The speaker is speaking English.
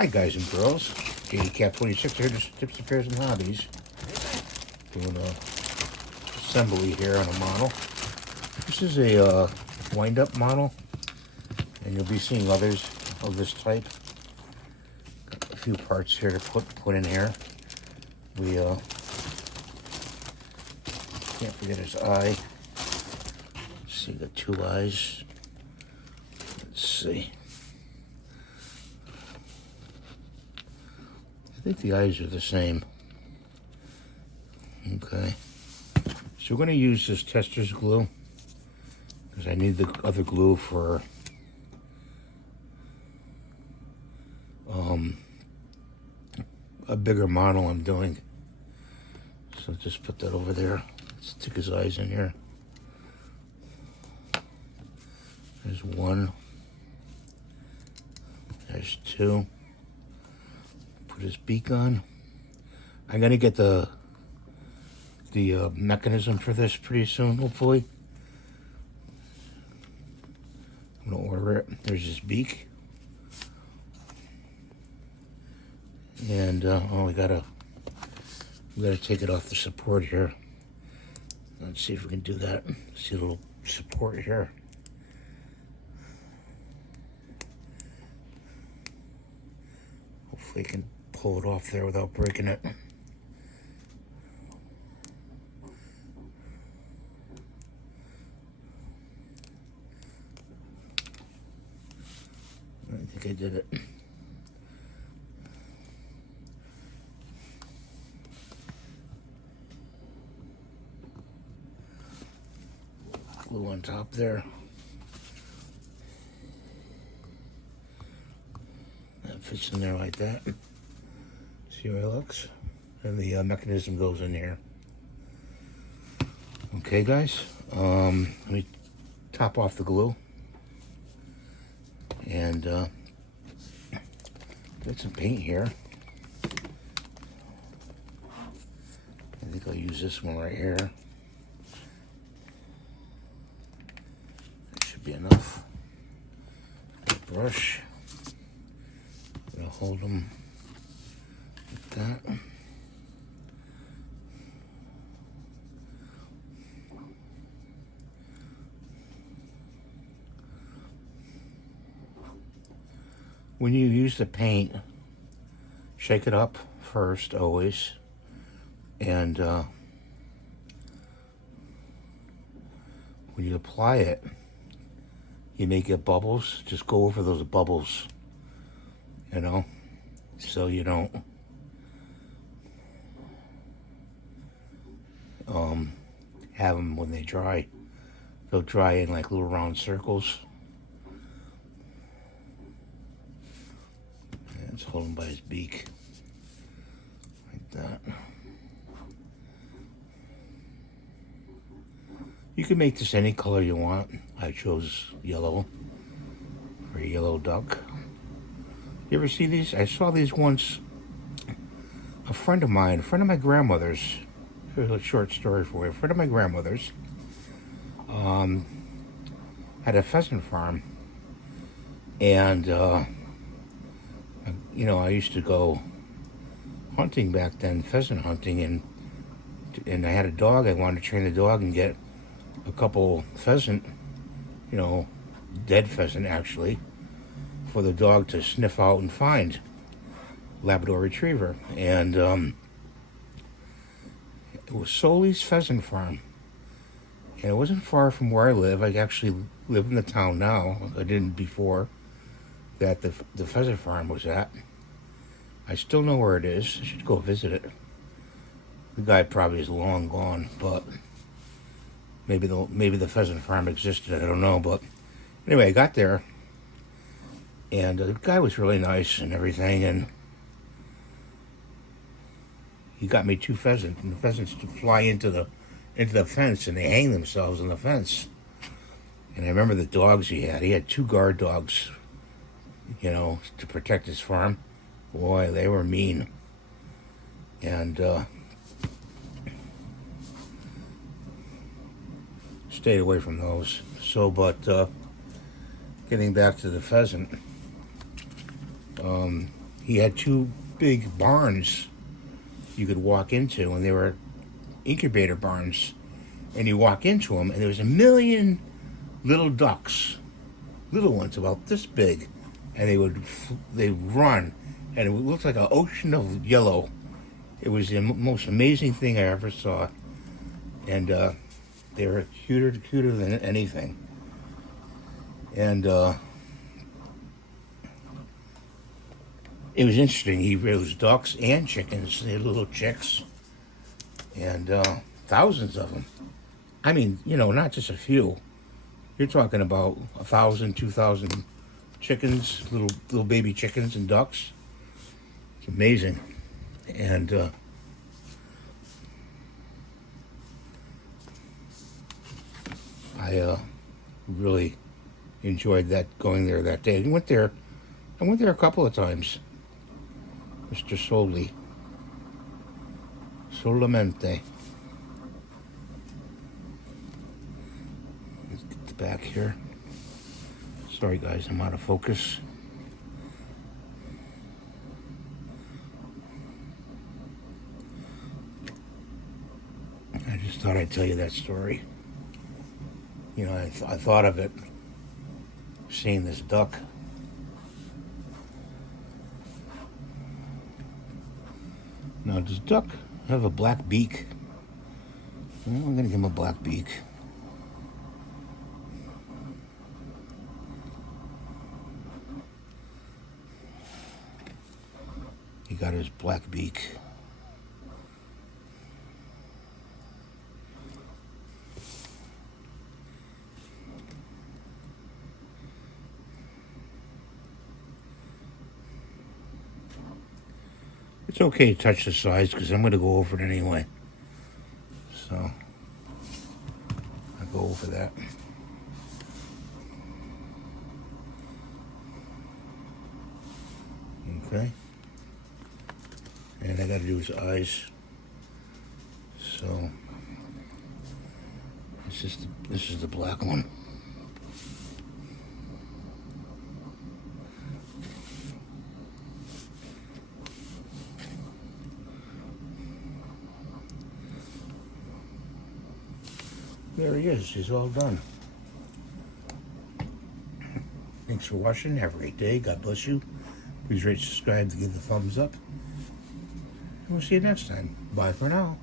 Hi guys and girls, JDCat26 here, just tips, repairs, and hobbies. Doing a assembly here on a model. This is a wind-up model, and you'll be seeing others of this type. Got a few parts here to put in here. We can't forget his eye. Let's see, got two eyes. Let's see. I think the eyes are the same. Okay. So we're going to use this tester's glue because I need the other glue for a bigger model I'm doing. So just put that over there. Let's stick his eyes in here. There's one. There's two. Put his beak on. I'm gonna get the mechanism for this pretty soon, hopefully. I'm gonna order it. There's his beak. And we gotta take it off the support here. Let's see if we can do that. See a little support here. Hopefully I can pull it off there without breaking it. I think I did it. Glue on top there. That fits in there like that. See how it looks? And the mechanism goes in here. Okay, guys. Let me top off the glue. And get some paint here. I think I'll use this one right here. That should be enough. Brush. I'm gonna hold them like that. When you use the paint, shake it up first, always. And when you apply it, you may get bubbles. Just go over those bubbles, you know, so you don't have them when they dry. They'll dry in like little round circles. Let's hold him by his beak, like that. You can make this any color you want. I chose yellow for a yellow duck. You ever see these? I saw these once. A friend of my grandmother's. Here's a short story for you. A friend of my grandmother's had a pheasant farm, and you know, I used to go hunting back then, pheasant hunting, and I had a dog. I wanted to train the dog and get a couple pheasant, you know, dead pheasant actually, for the dog to sniff out and find. Labrador Retriever. And it was Soley's Pheasant Farm. And it wasn't far from where I live. I actually live in the town now. I didn't before that the pheasant farm was at. I still know where it is. I should go visit it. The guy probably is long gone, but maybe the pheasant farm existed. I don't know, but anyway, I got there, and the guy was really nice and everything, and he got me two pheasants, and the pheasants fly into the fence, and they hang themselves on the fence. And I remember the dogs he had. He had two guard dogs, you know, to protect his farm. Boy, they were mean. And stayed away from those. So, but getting back to the pheasant, he had two big barns you could walk into, and they were incubator barns. And you walk into them, and there was a million little ducks, little ones about this big, and they run, and it looked like an ocean of yellow. It was the most amazing thing I ever saw, and they were cuter than anything. And it was interesting. He raised ducks and chickens. They had little chicks, and thousands of them. I mean, not just a few. You're talking about 1,000, 2,000 chickens, little baby chickens and ducks. It's amazing. And I really enjoyed going there that day. I went there a couple of times. Mr. Solamente. Let's get the back here. Sorry guys, I'm out of focus. I just thought I'd tell you that story. I thought of it, seeing this duck. Now, does duck have a black beak? Well, I'm going to give him a black beak. He got his black beak. It's okay to touch the sides because I'm going to go over it anyway. So, I'll go over that. Okay. And I got to do his eyes. So, this is the black one. There he is. He's all done. Thanks for watching. Have a great day. God bless you. Please rate, subscribe, to give the thumbs up. And we'll see you next time. Bye for now.